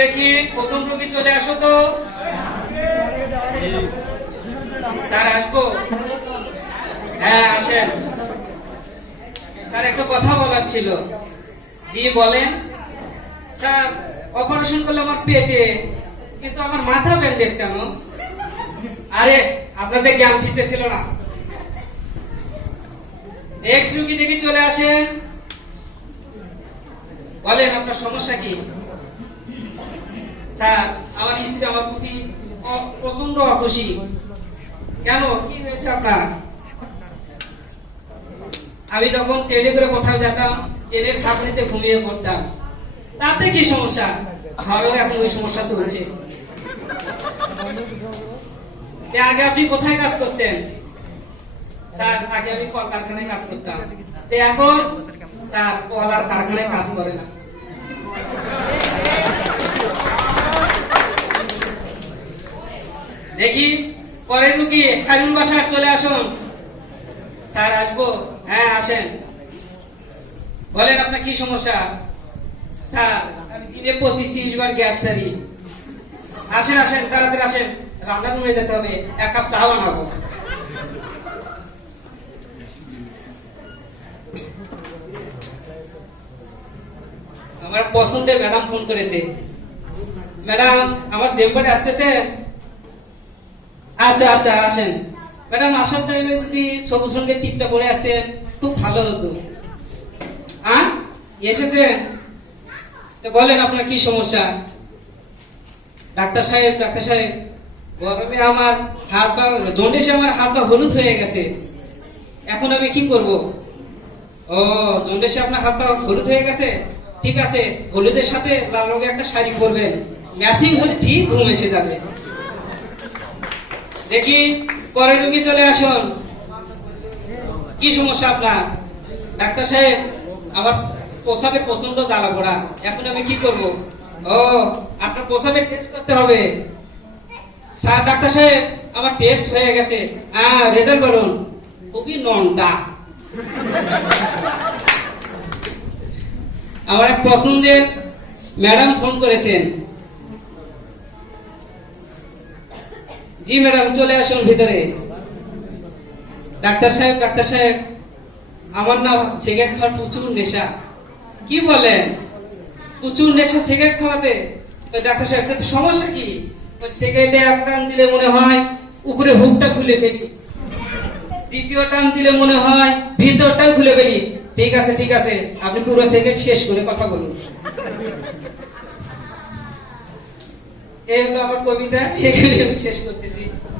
দেখি প্রথম রোগী চলে আসো তো। স্যার আসবো? হ্যাঁ আসেন। স্যার একটু কথা বলার ছিল। জি বলেন। স্যার অপারেশন করলে আমার পেটে, কিন্তু আমার মাথা ব্যান্ডেজ কেন? আরে আপনাদের জ্ঞান ফিরতেছিল না। নেক্সট রোগী দেখি চলে আসেন। বলেন আপনার সমস্যা কি? স্যার আমার স্ত্রী আমার প্রতি প্রচন্ড অখুশি। কেন, কি হয়েছে আপনার? আমি যখন ট্রেনে করে কোথাও যেতাম, ট্রেনের ছাউনিতে ঘুমিয়ে পড়তাম। তাতে কি সমস্যা? ঘরেও এখন ওই সমস্যা চলছে। আগে আপনি কোথায় কাজ করতেন? স্যার আগে আমি কলকারখানায় কাজ করতাম। এখন স্যার কল আর কারখানায় কাজ করে না। দেখি পরে রুগী খাজুন বাসার চলে আসুন। স্যার আসবো? হ্যাঁ আসেন। বলেন আপনার কি সমস্যা? স্যার আমি দিনে 25-30 বার গ্যাস সারি। আসেন আসেন, তাড়াতাড়ি আসেন, রান্না রুমে যেতে হবে, 1 কাপ চা বানাবো। আমার পছন্দের ম্যাডাম ফোন করেছে। ম্যাডাম আমার চেম্বারে আসতেছেন? আচ্ছা আচ্ছা আসেন। ম্যাডাম আসার টাইমে যদি সবুজ রঙের টিপটা পরে আসতেন খুব ভালো হতো। এসেছেন? বলেন আপনার কি সমস্যা? ডাক্তার সাহেব গরমে আমার হাত পা জন্ডিসে আমার হাত পা হলুদ হয়ে গেছে। এখন আমি কি করব? ও জন্ডিসে আপনার হাত পা হলুদ হয়ে গেছে? ঠিক আছে, হলুদের সাথে লাল রঙের একটা শাড়ি পরবেন, ম্যাচিং হলে ঠিক ঘুম এসে যাবে। দেখি পরের রোগী চলে আসুন। কি সমস্যা আপনার? ডাক্তার সাহেব আমার প্রসাবে প্রচন্ড জ্বালা পোড়া। এখন আমি কি করব? ও আপনার প্রসাবে টেস্ট করতে হবে। স্যার ডাক্তার সাহেব আমার টেস্ট হয়ে গেছে। রেজাল্ট বলুন। খুবই নন্টা। আমার এক পছন্দের ম্যাডাম ফোন করেছেন। জি ম্যাডাম চলে আসুন ভিতরে। ডাক্তার সাহেব আমার না সিগারেট খাওয়ার প্রচুর নেশা। কি বলেন? প্রচুর নেশা সিগারেট খাওয়াতে? ডাক্তার সাহেব সমস্যা কি? সিগারেটে 1 টান দিলে মনে হয় উপরে হুকটা খুলে ফেলি, 2য় টান দিলে মনে হয় ভিতরটাও খুলে ফেলি। ঠিক আছে আপনি পুরো সিগারেট শেষ করে কথা বলুন। এই হলো আমার কবিতা, এখানে আমি শেষ করতেছি।